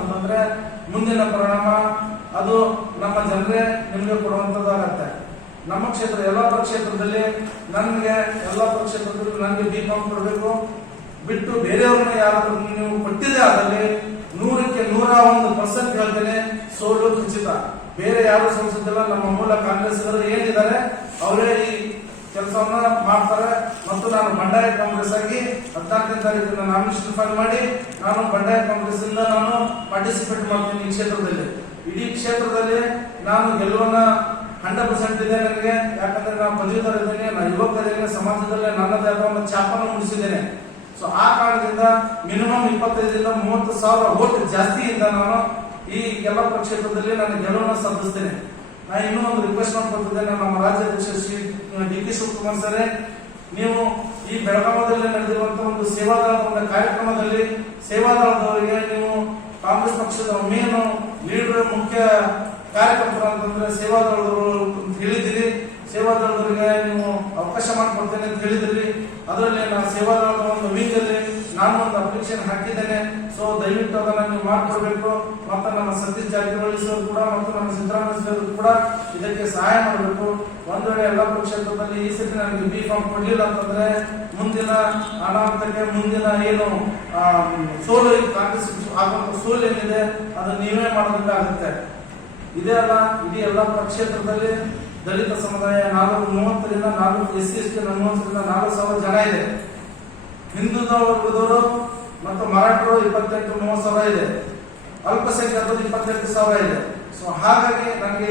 ಅಂತಂದ್ರೆ ಮುಂದಿನ ಪರಿಣಾಮ ಅದು ನಮ್ಮ ಜನರೇ ನಿಮಗೆ ಕೊಡುವಂತದ್ದಾಗತ್ತೆ. ನಮ್ಮ ಕ್ಷೇತ್ರ ಯಲ್ಲಾಪುರ ಕ್ಷೇತ್ರದಲ್ಲಿ ನನಗೆ B.Com ಕೊಡಬೇಕು ಬಿಟ್ಟು ಬೇರೆಯವ್ರನ್ನ ಯಾರಾದ್ರೂ ನೀವು ಕೊಟ್ಟಿದೆ ಆದಲ್ಲಿ 100ಕ್ಕೆ 101% ಹೇಳ್ತೇನೆ, ಸೋಲು ಖಚಿತ. ಬೇರೆ ಯಾರು ಸೋಲಿಸುತ್ತಿಲ್ಲ. ನಮ್ಮ ಮೂಲ ಕಾಂಗ್ರೆಸ್ಸಿಗರು ಏನಿದ್ದಾರೆ ಅವರೇ ಈ ಕೆಲಸವನ್ನ ಮಾಡ್ತಾರೆ. ಮತ್ತು ನಾನು ಬಂಡಾಯ ಕಾಂಗ್ರೆಸ್ ಆಗಿ 14ನೇ ತಾರೀಕಿನ ನಾಮಿನೇಷನ್ ಫೈಲ್ ಮಾಡಿ ನಾನು ಬಂಡಾಯ ಕಾಂಗ್ರೆಸ್ ಇಂದ ನಾನು ಪಾರ್ಟಿಸಿಪೇಟ್ ಮಾಡ್ತೀನಿ. ಈ ಕ್ಷೇತ್ರದಲ್ಲಿ ಇಡೀ ಕ್ಷೇತ್ರದಲ್ಲಿ ನಾನು ಗೆಲುವನ್ನ 100% ಇದೆ ನನಗೆ. ಯಾಕಂದ್ರೆ ನಾನು ಪದವೀಧರ ಇದ್ದೇನೆ, ನಾನು ಯುವಕ ಇದ್ದೇನೆ, ಸಮಾಜದಲ್ಲಿ ನನ್ನದೇ ಆದ ಒಂದು ಛಾಪನ್ನು ಮೂಡಿಸಿದ್ದೇನೆ. ಸೊ ಆ ಕಾರಣದಿಂದ ಮಿನಿಮಮ್ 25ರಿಂದ 30,000 ವೋಟ್ ಜಾಸ್ತಿಯಿಂದ ನಾನು ಈ ಯಲ್ಲಾಪುರ ಕ್ಷೇತ್ರದಲ್ಲಿ ನಾನು ಗೆಲುವನ್ನು ಸಾಧಿಸ್ತೇನೆ. ನಾನು ಇನ್ನೂ ಒಂದು ರಿಕ್ವೆಸ್ಟ್ ಮಾಡ್ಕೊತಿದ್ದೇನೆ ನಮ್ಮ ರಾಜ್ಯಾಧ್ಯಕ್ಷ ಶ್ರೀ D.K. ಶಿವಕುಮಾರ್ ಸರ್, ನೀವು ಈ ಬೆಳಗಾವದಲ್ಲಿ ನಡೆದಿರುವಂತಹ ಒಂದು ಸೇವಾದಳದ ಒಂದು ಕಾರ್ಯಕ್ರಮದಲ್ಲಿ ಸೇವಾದಳದವರಿಗೆ ನೀವು ಕಾಂಗ್ರೆಸ್ ಪಕ್ಷದ ಮೇನು ಲೀಡರ್ ಮುಖ್ಯ ಕಾರ್ಯಕರ್ತರು ಅಂತಂದ್ರೆ ಸೇವಾದಳದವರು ಹೇಳಿದಿರಿ. ಸೇವಾದಳದವರಿಗೆ ನೀವು ಅವಕಾಶ ಮಾಡಿಕೊಡ್ತೇನೆ ಅಂತ ಹೇಳಿದ್ರಿ. ಅದರಲ್ಲಿ ನಾನು ಸೇವಾದಳದ ಒಂದು ವಿಂಗ್ ಅಲ್ಲಿ ನಾನು ಒಂದು ಅಪ್ಲಿಕೇಶನ್ ಹಾಕಿದ್ದೇನೆ. ಸೊ ದಯವಿಟ್ಟು ಅದನ್ನ ನೀವು ಮಾಡ್ಕೊಡ್ಬೇಕು. ಮತ್ತು ನಮ್ಮ ಸತೀಶ್ ಜಾರಕಿಹೊಳಿ ಸರ್ ಕೂಡ ಮತ್ತು ನಮ್ಮ ಸಿದ್ದರಾಮಯ್ಯ ಸರ್ ಕೂಡ ಇದಕ್ಕೆ ಸಹಾಯ ಮಾಡಬೇಕು. ಒಂದ್ ವೇಳೆ ಯಲ್ಲಾಪುರ ಕ್ಷೇತ್ರದಲ್ಲಿ ಈ ಸತಿ ನನಗೆ B.Com ಕೊಡ್ಲಿಲ್ಲ ಅಂತಂದ್ರೆ ಮುಂದಿನ ಅನಾಹುತಕ್ಕೆ ಮುಂದಿನ ಏನು ಸೋಲು ಕಾಂಗ್ರೆಸ್ ಆಗುವಂತ ಸೋಲು ಏನಿದೆ ಅದು ನೀವೇ ಮಾಡೋದಕ್ಕಾಗುತ್ತೆ. ಇದೇ ಅಲ್ಲ, ಇಡೀ ಯಲ್ಲಾಪುರ ಕ್ಷೇತ್ರದಲ್ಲಿ ದಲಿತ ಸಮುದಾಯ 430ರಿಂದ 4 SC/ST 40ರಿಂದ 4,000 ಜನ ಇದೆ. ಹಿಂದುಳಿದ ವರ್ಗದವರು ಮತ್ತು ಮರಾಠರು 28-30 ಸಾವಿರ ಇದೆ. ಅಲ್ಪಸಂಖ್ಯಾತರು 28,000 ಇದೆ. ಸೊ ಹಾಗಾಗಿ ನನಗೆ